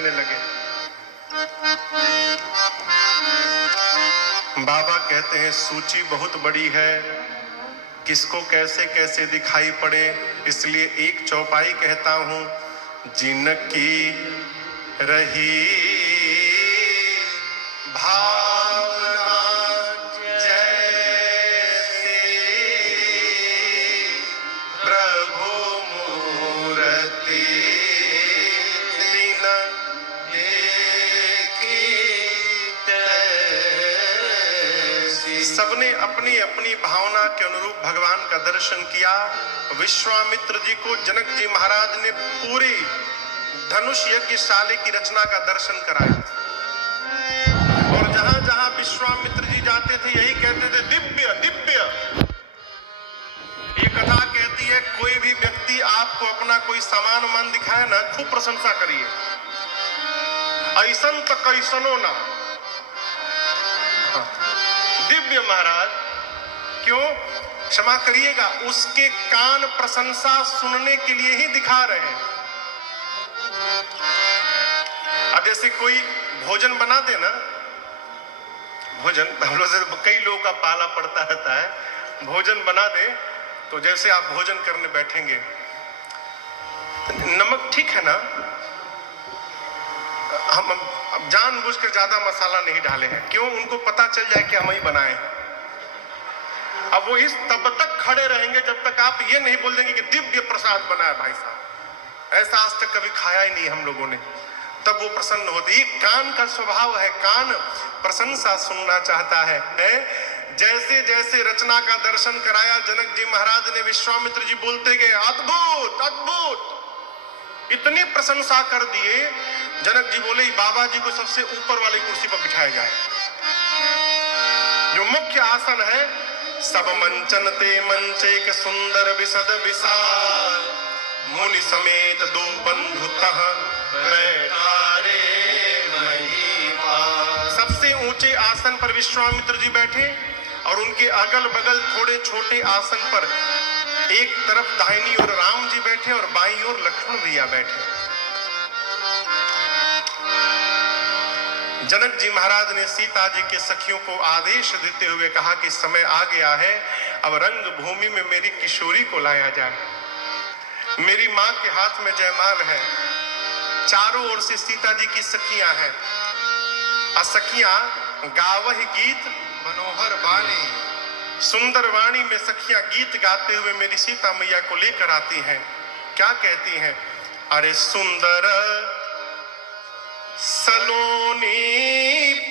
देने लगे। बाबा कहते हैं सूची बहुत बड़ी है, किसको कैसे कैसे दिखाई पड़े, इसलिए एक चौपाई कहता हूं। जिनकी रही भावना जैसी प्रभु मूर्ति न देखी तैसी। सबने अपनी अपनी भावना के अनुरूप भगवान का दर्शन किया। विश्वामित्र जी को जनक जी महाराज ने पूरी धनुष यज्ञशाला की रचना का दर्शन कराया, और जहां जहां विश्वामित्र जी जाते थे यही कहते थे दिव्य दिव्य। ये कथा कहती है कोई भी व्यक्ति आपको अपना कोई सामान मान दिखाए ना, खूब प्रशंसा करिए, ऐसन तो कैसनो ना दिव्य महाराज। क्यों? क्षमा करिएगा, उसके कान प्रशंसा सुनने के लिए ही दिखा रहे हैं। अब जैसे कोई भोजन बना दे ना, भोजन हम लोग से कई लोगों का पाला पड़ता रहता है, भोजन बना दे तो जैसे आप भोजन करने बैठेंगे, नमक ठीक है ना, हम अब जानबूझकर ज्यादा मसाला नहीं डाले हैं। क्यों? उनको पता चल जाए कि हम ही बनाए। अब वो इस तब तक खड़े रहेंगे जब तक आप ये नहीं बोल देंगे कि दिव्य प्रसाद बनाया भाई साहब, ऐसा आज तक कभी खाया ही नहीं हम लोगों ने, तब वो प्रसन्न होते। ये कान का स्वभाव है, कान प्रशंसा सुनना चाहता है। जैसे जैसे रचना का दर्शन कराया जनक जी महाराज ने, विश्वामित्र जी बोलते गए अद्भुत अद्भुत, इतनी प्रशंसा कर दिए। जनक जी बोले बाबा जी को सबसे ऊपर वाली कुर्सी पर बिठाया जाए, जो मुख्य आसन है। सब मंचन ते मंचे के सुंदर विशद विशाल, मुनि समेत दो बंधु तह बैठा रे महिपाल। सबसे ऊंचे आसन पर विश्वामित्र जी बैठे और उनके अगल बगल थोड़े छोटे आसन पर एक तरफ दाहिनी ओर राम जी बैठे और बाईं ओर लक्ष्मण भैया बैठे। जनक जी महाराज ने सीता जी के सखियों को आदेश देते हुए कहा कि समय आ गया है, अब रंग भूमि में मेरी किशोरी को लाया जाए। मेरी मां के हाथ में जयमाल है, चारों ओर से सीता जी की सखियां हैं, और सखियां गावह गीत मनोहर वाणी, सुंदर वाणी में सखियां गीत गाते हुए मेरी सीता मैया को लेकर आती हैं। क्या कहती हैं? अरे सुंदर सलोनी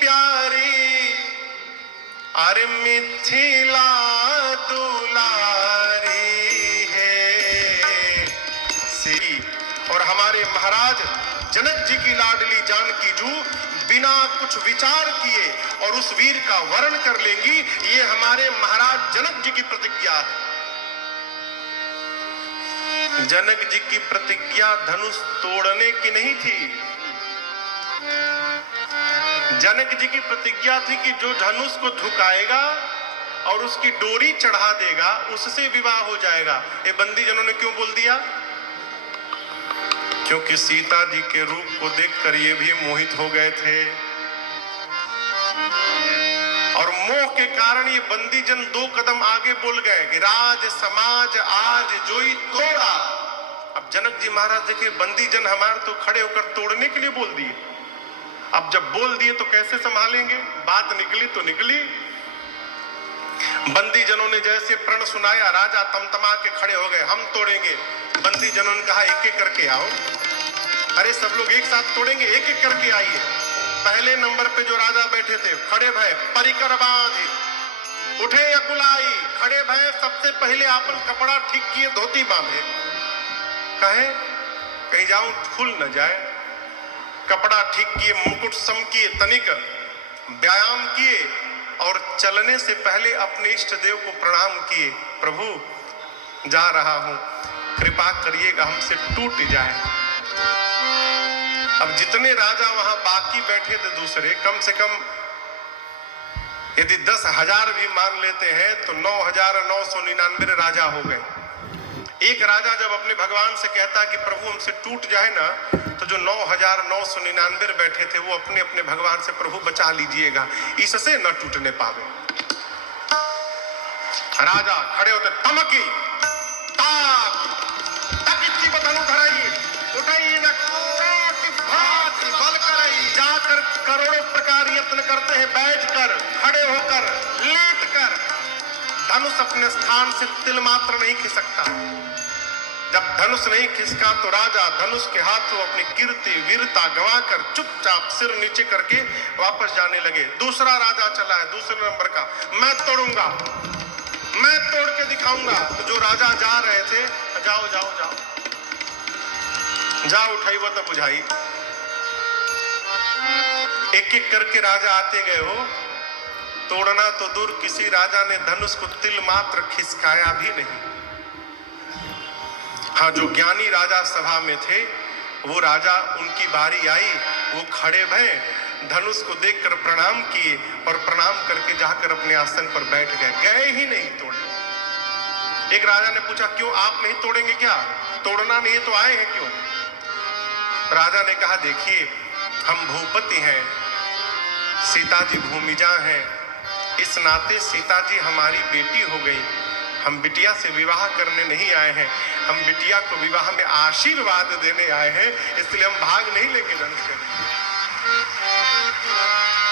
प्यारी, अरे मिथिला दुलारी है सी। और हमारे महाराज जनक जी की लाडली जानकी जू बिना कुछ विचार किए और उस वीर का वर्ण कर लेंगी, ये हमारे महाराज जनक जी की प्रतिज्ञा है। जनक जी की प्रतिज्ञा धनुष तोड़ने की नहीं थी, जनक जी की प्रतिज्ञा थी कि जो धनुष को झुकाएगा और उसकी डोरी चढ़ा देगा उससे विवाह हो जाएगा। ये बंदी जनों ने क्यों बोल दिया? क्योंकि सीता जी के रूप को देखकर ये भी मोहित हो गए थे, और मोह के कारण ये बंदी जन 2 कदम आगे बोल गए कि राज समाज आज जोई तोड़ा। अब जनक जी महाराज देखे बंदी जन हमारे तो खड़े होकर तोड़ने के लिए बोल दिए, अब जब बोल दिए तो कैसे संभालेंगे? बात निकली तो निकली। बंदी जनों ने जैसे प्रण सुनाया, राजा तमतमा के खड़े हो गए, हम तोड़ेंगे। बंदी जनों ने कहा एक एक करके आओ। अरे सब लोग एक साथ तोड़ेंगे, एक एक करके आइए। पहले नंबर पे जो राजा बैठे थे खड़े भय परिकर बांधे, उठे अकुलाई, खड़े भय सबसे पहले आपन कपड़ा ठीक किए, धोती बांधे, कहे कहीं जाऊं खुल न जाए। कपड़ा ठीक किए, मुकुट सम किए, तनिक व्यायाम किए और चलने से पहले अपने इष्ट देव को प्रणाम किए। प्रभु जा रहा हूं, कृपा करिएगा हमसे टूट जाए। अब जितने राजा वहां बाकी बैठे थे दूसरे, कम से कम यदि 10,000 भी मान लेते हैं तो 9,999 राजा हो गए। एक राजा जब अपने भगवान से कहता कि प्रभु हमसे टूट जाए ना, तो जो 9,999 बैठे थे वो अपने अपने भगवान से प्रभु बचा लीजिएगा, इससे न टूटने पावे। राजा खड़े होते, तमकी ताक तकिची बधनु धराई उठाई न भांति बल करई, जाकर करोड़ों प्रकार यत्न करते हैं, बैठकर, खड़े होकर, लेटकर, धनुष अपने स्थान से तिल मात्र नहीं खिसकता। जब धनुष नहीं खिसका तो राजा धनुष के हाथों अपनी कीर्ति वीरता गंवाकर चुपचाप सिर नीचे करके वापस जाने लगे। दूसरा राजा चला है, दूसरे नंबर का, मैं तोड़ूंगा, मैं तोड़ के दिखाऊंगा। तो जो राजा जा रहे थे, जाओ जाओ जाओ, जा उठाई वो तो बुझाई। एक एक करके राजा आते गए हो, तोड़ना तो दूर, किसी राजा ने धनुष को तिल मात्र खिसकाया भी नहीं। हाँ, जो ज्ञानी राजा सभा में थे, वो राजा, उनकी बारी आई, वो खड़े भय, धनुष को देखकर प्रणाम किए और प्रणाम करके जाकर अपने आसन पर बैठ गए, गए ही नहीं तोड़ने। एक राजा ने पूछा, क्यों आप नहीं तोड़ेंगे क्या? तोड़ना नहीं तो आए हैं क्यों? राजा ने कहा, देखिए हम भूपति हैं, सीता जी भूमिजा हैं, इस नाते सीता जी हमारी बेटी हो गई, हम बिटिया से विवाह करने नहीं आए हैं, हम बिटिया को विवाह में आशीर्वाद देने आए हैं, इसलिए हम भाग नहीं लेके धनुष करेंगे।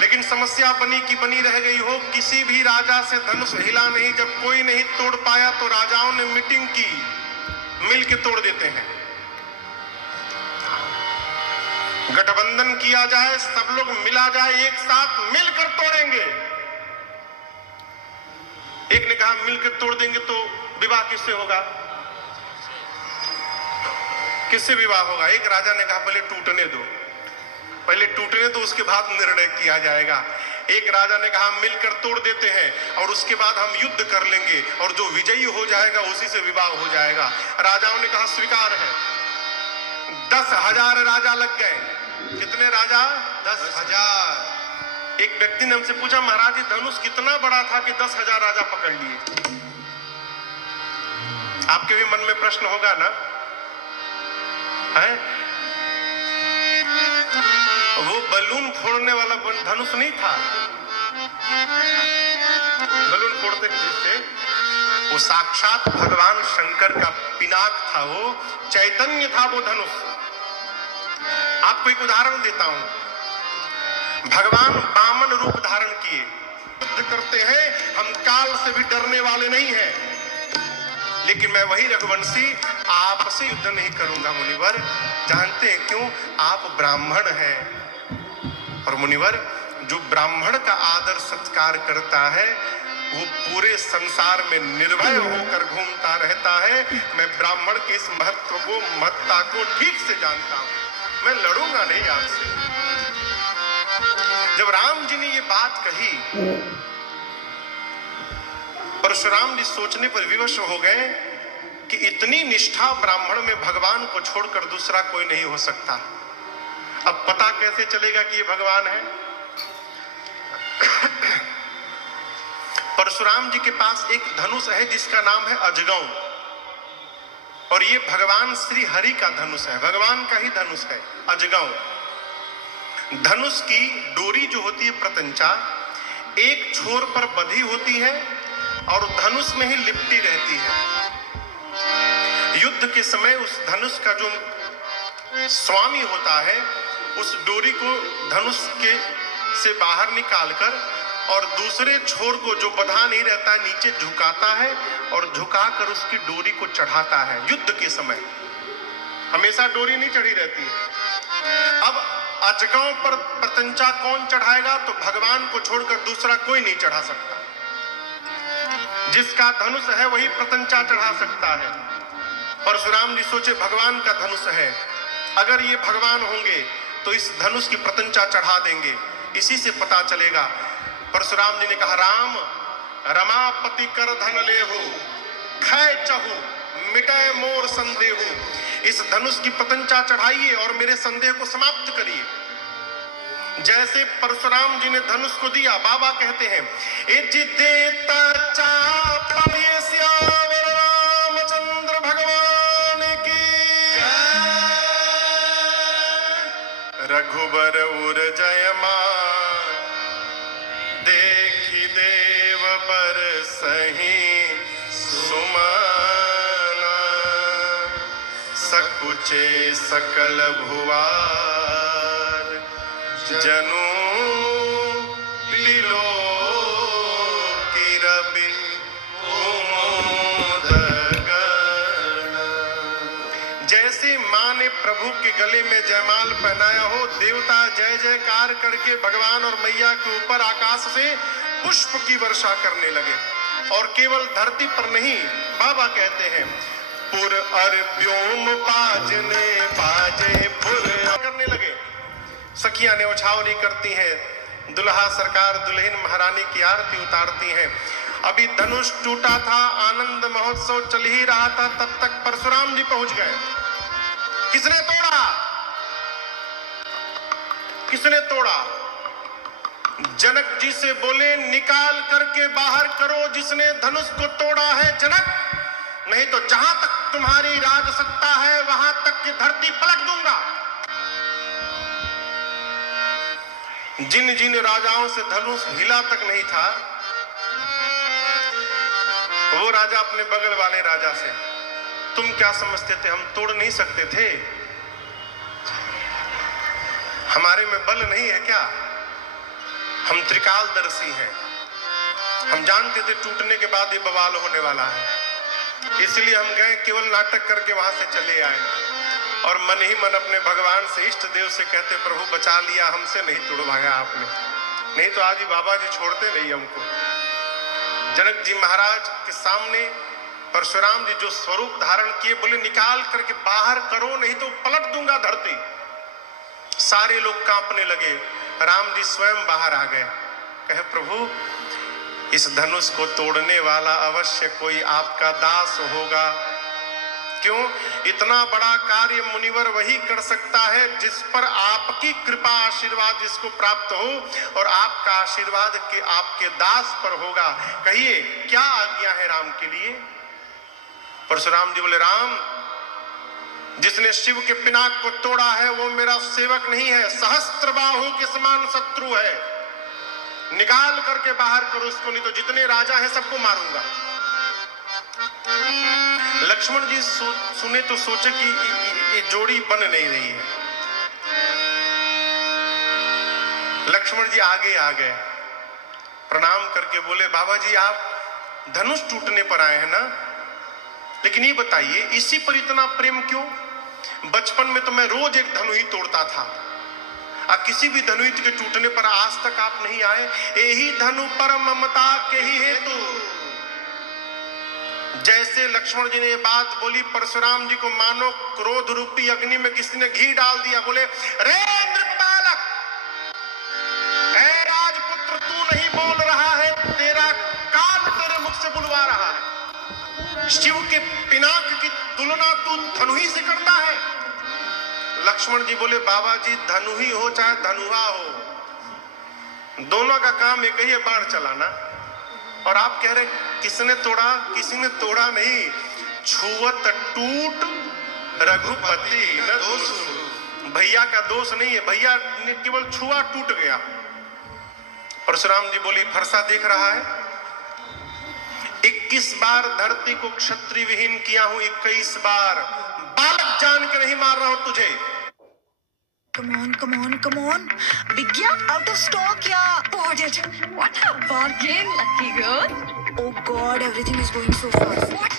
लेकिन समस्या बनी की बनी रह गई हो, किसी भी राजा से धनुष हिला नहीं। जब कोई नहीं तोड़ पाया तो राजाओं ने मीटिंग की, मिल के तोड़ देते हैं, गठबंधन किया जाए, सब लोग मिला जाए, एक साथ मिलकर तोड़ेंगे। एक ने कहा मिलकर तोड़ देंगे तो विवाह किससे होगा? किससे विवाह होगा? एक राजा ने कहा पहले टूटने दो, पहले टूटने दो, उसके बाद निर्णय किया जाएगा। एक राजा ने कहा मिलकर तोड़ देते हैं और उसके बाद हम युद्ध कर लेंगे और जो विजयी हो जाएगा उसी से विवाह हो जाएगा। राजाओं ने कहा स्वीकार है। 10,000 राजा लग गए। कितने राजा? 10,000। एक व्यक्ति ने हमसे पूछा, महाराज धनुष कितना बड़ा था कि 10,000 राजा पकड़ लिए? आपके भी मन में प्रश्न होगा ना, है? वो बलून फोड़ने वाला धनुष नहीं था, बलून फोड़ते जिससे, वो साक्षात भगवान शंकर का पिनाक था, वो चैतन्य था वो धनुष। आपको एक उदाहरण देता हूं। भगवान वामन रूप धारण किए, युद्ध करते हैं, हम काल से भी डरने वाले नहीं हैं, लेकिन मैं वही रघुवंशी आपसे युद्ध नहीं करूंगा मुनिवर। जानते हैं क्यों? आप ब्राह्मण हैं, और मुनिवर जो ब्राह्मण का आदर सत्कार करता है वो पूरे संसार में निर्भय होकर घूमता रहता है। मैं ब्राह्मण के इस महत्व को, महत्ता को ठीक से जानता हूं, मैं लड़ूंगा नहीं आपसे। जब राम जी ने ये बात कही, परशुराम जी सोचने पर विवश हो गए कि इतनी निष्ठा ब्राह्मण में भगवान को छोड़कर दूसरा कोई नहीं हो सकता। अब पता कैसे चलेगा कि ये भगवान है? परशुराम जी के पास एक धनुष है जिसका नाम है अजगौ, और ये भगवान श्री हरि का धनुष है, भगवान का ही धनुष है अजगौ। धनुष की डोरी जो होती है प्रत्यंचा, एक छोर पर बंधी होती है और धनुष में ही लिपटी रहती है। युद्ध के समय उस धनुष का जो स्वामी होता है, उस डोरी को धनुष के से बाहर निकालकर और दूसरे छोर को जो बंधा नहीं रहता नीचे झुकाता है और झुकाकर उसकी डोरी को चढ़ाता है। युद्ध के समय हमेशा डोरी नहीं चढ़ी रहती है। अब अजगौ पर प्रत्यंचा कौन चढ़ाएगा? तो भगवान को छोड़कर दूसरा कोई नहीं चढ़ा सकता। जिसका धनुष है वही प्रत्यंचा चढ़ा सकता है। परशुराम जी सोचे भगवान का धनुष है, अगर ये भगवान होंगे तो इस धनुष की प्रत्यंचा चढ़ा देंगे, इसी से पता चलेगा। परशुराम जी ने कहा, राम रमापति कर धन ले हो, खै चहु मिटाए मोर संदेह हो। इस धनुष की प्रत्यंचा चढ़ाइए और मेरे संदेह को समाप्त करिए। जैसे परशुराम जी ने धनुष को दिया, बाबा कहते हैं रामचंद्र भगवान रघुबर उर जयमान, देखी देव बर सही सुमना, सकुचे सकल भुवार, जनु बिलो की रवि जैसे माँ ने प्रभु के गले में जयमाल पहनाया हो, देवता जय जयकार करके भगवान और मैया के ऊपर आकाश से पुष्प की वर्षा करने लगे। और केवल धरती पर नहीं, बाबा कहते हैं पुर अर व्योम पाजने पाजे पुर करने लगे। सखियां ने उछावरी करती हैं, दुल्हा सरकार दुल्हन महारानी की आरती उतारती हैं। अभी धनुष टूटा था, आनंद महोत्सव चल ही रहा था, तब तक परशुराम जी पहुंच गए। किसने तोड़ा? किसने तोड़ा? जनक जी से बोले निकाल करके बाहर करो जिसने धनुष को तोड़ा है जनक, नहीं तो जहां तक तुम्हारी राज सत्ता है वहां तक की धरती पलट दूंगा। जिन जिन राजाओं से धनुष हिला तक नहीं था, वो राजा अपने बगल वाले राजा से, तुम क्या समझते थे हम तोड़ नहीं सकते थे? हमारे में बल नहीं है क्या? हम त्रिकालदर्शी हैं। हम जानते थे टूटने के बाद ये बवाल होने वाला है, इसलिए हम गए, केवल नाटक करके वहां से चले आए और मन ही मन अपने भगवान से, इष्ट देव से कहते प्रभु बचा लिया, हमसे नहीं तोड़वाया आपने, नहीं तो आज ही बाबा जी छोड़ते नहीं हमको। जनक जी महाराज के सामने परशुराम जी जो स्वरूप धारण किए, बोले निकाल करके बाहर करो नहीं तो पलट दूंगा धरती। सारे लोग कांपने लगे। राम जी स्वयं बाहर आ गए, कहे प्रभु इस धनुष को तोड़ने वाला अवश्य कोई आपका दास होगा। क्यों? इतना बड़ा कार्य मुनिवर वही कर सकता है जिस पर आपकी कृपा आशीर्वाद जिसको प्राप्त हो, और आपका आशीर्वाद के आपके दास पर होगा। कहिए क्या आज्ञा है राम के लिए? परशुराम जी बोले राम, जिसने शिव के पिनाक को तोड़ा है वो मेरा सेवक नहीं है, सहस्त्र बाहों के समान शत्रु है। निकाल करके बाहर करो उसको, नहीं तो जितने राजा हैं सबको मारूंगा। लक्ष्मण जी सुने तो सोचे कि ये जोड़ी बन नहीं रही है। लक्ष्मण जी आगे आ गए, प्रणाम करके बोले बाबा जी आप धनुष टूटने पर आए हैं ना, लेकिन ये बताइए इसी पर इतना प्रेम क्यों? बचपन में तो मैं रोज एक धनुष तोड़ता था, अब किसी भी धनुष के टूटने पर आज तक आप नहीं आए। यही धनु पर ममता के ही हेतु। जैसे लक्ष्मण जी ने ये बात बोली, परशुराम जी को मानो क्रोध रूपी अग्नि में किसी ने घी डाल दिया। बोले रे नृपबालक, ऐ राजपुत्र तू नहीं बोल रहा है, तेरा काल तेरे मुख से बुलवा रहा है। शिव के पिनाक की तुलना तू धनु ही से करता है। लक्ष्मण जी बोले बाबा जी धनु ही हो चाहे धनुहा हो, दोनों का काम एक ही है, बाण चलाना। और आप कह रहे किसने तोड़ा? किसी ने तोड़ा नहीं, छुअत टूट रघुपति न दोष। भैया का दोष नहीं है, भैया ने केवल छुआ टूट गया। परशुराम जी बोली फरसा देख रहा है, 21 बार धरती को क्षत्रिय विहीन किया हूं, 21 बार बालक जान के नहीं मार रहा हूं तुझे। Come on, come on, come on. Bigya, out of stock, yeah. Bought it. What a bargain, lucky girl. Oh God, everything is going so fast. What